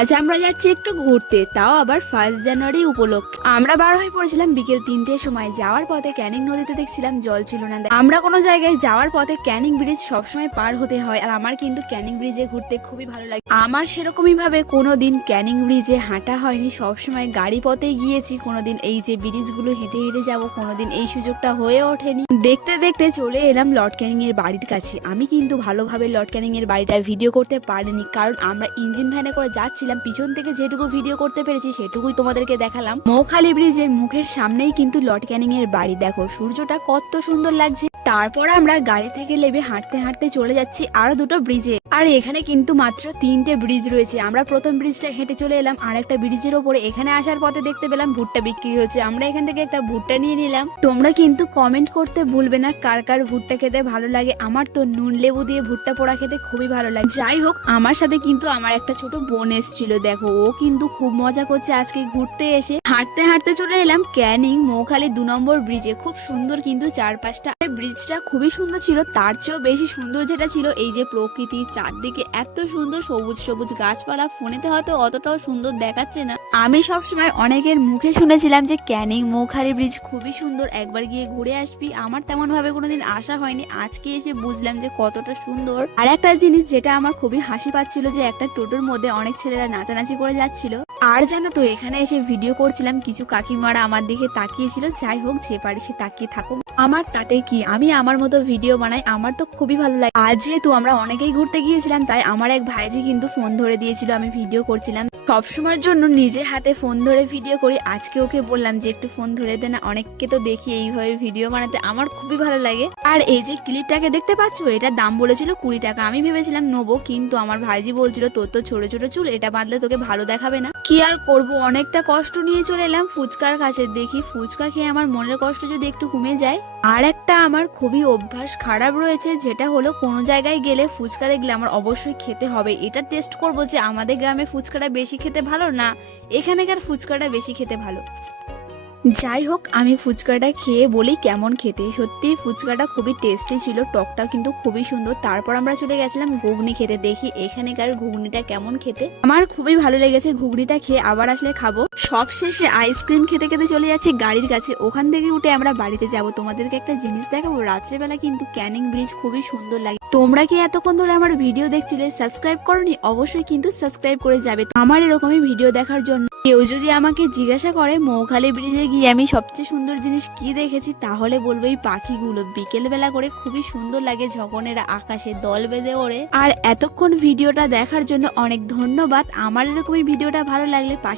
আজ আমরা যাচ্ছি একটু ঘুরতে, তাও আবার 1 জানুয়ারি উপলক্ষে। আমরা বার হয়ে পড়েছিলাম বিকেল 3টের সময়। যাওয়ার পথে ক্যানিং নদীতে দেখছিলাম জল ছিল না। আমরা কোনো জায়গায় যাওয়ার পথে ক্যানিং ব্রিজ সবসময় পার হতে হয়, আর আমার কিন্তু ক্যানিং ব্রিজে ঘুরতে খুবই ভালো লাগে। আমার সেরকমই ভাবে কোনোদিন ক্যানিং ব্রিজে হাঁটা হয়নি, সবসময় গাড়ি পথে গিয়েছি। কোনোদিন এই যে ব্রিজগুলো হেঁটে হেঁটে যাব, কোনোদিন এই সুযোগটা হয়ে ওঠেনি। দেখতে দেখতে চলে এলাম লর্ড ক্যানিং এর বাড়ির কাছে। আমি কিন্তু ভালোভাবে লর্ড ক্যানিং এর বাড়িটা ভিডিও করতে পারিনি, কারণ আমরা ইঞ্জিন ভ্যানে করে যাচ্ছিলাম। পিছন থেকে যেটুকু ভিডিও করতে পেরেছি সেটুকুই তোমাদেরকে দেখালাম। মৌখালি ব্রিজের মুখের সামনেই কিন্তু লর্ড ক্যানিং এর বাড়ি। দেখো সূর্যটা কত সুন্দর লাগছে। তারপর আমরা গাড়ি থেকে নেমে হাঁটতে হাঁটতে চলে যাচ্ছি আরো দুটো ব্রিজে। আর এখানে কিন্তু মাত্র 3টে ব্রিজ রয়েছে। আমরা প্রথম ব্রিজটা হেঁটে চলে এলাম আর একটা ব্রিজের ওপরে। এখানে আসার পথে দেখতে পেলাম ভুট্টা বিক্রি হচ্ছে। আমরা এখান থেকে একটা ভুট্টা নিয়ে নিলাম। তোমরা কিন্তু কমেন্ট করতে ভুলবে না কার কার ভুট্টা খেতে ভালো লাগে। আমার তো নুন লেবু দিয়ে ভুট্টা পোড়া খেতে খুবই ভালো লাগে। যাই হোক, আমার সাথে কিন্তু আমার একটা ছোট বোন এসেছিল। দেখো ও কিন্তু খুব মজা করছে আজকে ঘুরতে এসে। হাঁটতে হাঁটতে চলে এলাম ক্যানিং মৌখালি 2 নম্বর ব্রিজে। খুব সুন্দর কিন্তু চারপাশটা। ব্রিজটা খুবই সুন্দর ছিল। তার চেয়েও বেশি সুন্দর যেটা ছিল এই যে প্রকৃতি, চারদিকে এত সুন্দর সবুজ সবুজ গাছপালা। ফোনেতে হয়তো অতটাও সুন্দর দেখাচ্ছে না। আমি সবসময় অনেকের মুখে শুনেছিলাম যে ক্যানিং মৌখালি ব্রিজ খুবই সুন্দর, একবার গিয়ে ঘুরে আসবি। আমার তেমন ভাবে কোনোদিন আসা হয়নি, আজকে এসে বুঝলাম যে কতটা সুন্দর। আর একটা জিনিস যেটা আমার খুবই হাসি পাচ্ছিল, যে একটা টোটোর মধ্যে অনেক ছেলেরা নাচানাচি করে যাচ্ছিল। আর জানো তো, এখানে এসে ভিডিও করছিলাম, কিছু কাকিমারা আমার দিকে তাকিয়েছিল। যাই হোক, যে পারি সে তাকিয়ে থাকুক, আমার তাতে কি। আমি আমার মতো ভিডিও বানাই, আমার তো খুবই ভালো লাগে। আজ যেহেতু আমরা অনেকেই ঘুরতে গিয়েছিলাম, তাই আমার এক ভাইজি কিন্তু ফোন ধরে দিয়েছিল, আমি ভিডিও করছিলাম। সবসময়ের জন্য নিজে হাতে ফোন ধরে ভিডিও করি। আজকে ওকে বললাম যে একটু ফোন ধরে দে না। অনেককে তো দেখি এইভাবে ভিডিও বানাতে, আমার খুবই ভালো লাগে। আর এই যে ক্লিপটাকে দেখতে পাচ্ছ, এটার দাম বলেছিল 20 টাকা। আমি ভেবেছিলাম নেবো, কিন্তু আমার ভাইজি বলছিল তোর তো ছোট ছোট চুল, এটা বাঁধলে তোকে ভালো দেখাবে না। কি আর করবো, অনেকটা কষ্ট নিয়ে চলে এলাম ফুচকার কাছে। দেখি ফুচকা খেয়ে আমার মনের কষ্ট যদি একটু কমে যায়। আর একটা আমার খুবই অভ্যাস খারাপ রয়েছে, যেটা হলো কোনো জায়গায় গেলে ফুচকা দেখলে আমার অবশ্যই খেতে হবে। এটা টেস্ট করবো যে আমাদের গ্রামে ফুচকাটা বেশি খেতে ভালো না এখানেকার ফুচকাটা বেশি খেতে ভালো। যাই হোক, আমি ফুচকাটা খেয়ে বলি কেমন খেতে। সত্যি ফুচকাটা খুবই টেস্টি ছিল, টকটা কিন্তু খুবই সুন্দর। তারপর আমরা চলে গেছিলাম ঘুগনি খেতে। দেখি এখানেকার ঘুগনিটা কেমন খেতে। আমার খুবই ভালো লেগেছে ঘুগনিটা খেয়ে, আবার আসলে খাবো। সব শেষে আইসক্রিম খেতে খেতে চলে যাচ্ছি গাড়ির কাছে। ওখান থেকে উঠে আমরা বাড়িতে যাব। তোমাদেরকে একটা জিনিস দেখাবো, রাত্রেবেলা কিন্তু ক্যানিং ব্রিজ খুবই সুন্দর লাগে। তোমরা কি এতক্ষণ ধরে আমার ভিডিও দেখছিলে, সাবস্ক্রাইব করনি? অবশ্যই কিন্তু সাবস্ক্রাইব করে যাবে আমার এরকমই ভিডিও দেখার জন্য। কেউ যদি আমাকে জিজ্ঞাসা করে মৌখালি ব্রিজে গিয়ে আমি সবচেয়ে সুন্দর জিনিস কি দেখেছি, তাহলে বলবো এই পাখিগুলো। বিকেল বেলা করে খুবই সুন্দর লাগে যখন এরা আকাশে দল বেঁধে ওড়ে। আর এতক্ষণ ভিডিওটা দেখার জন্য অনেক ধন্যবাদ। আমার এরকমই ভিডিওটা ভালো লাগলে পাশে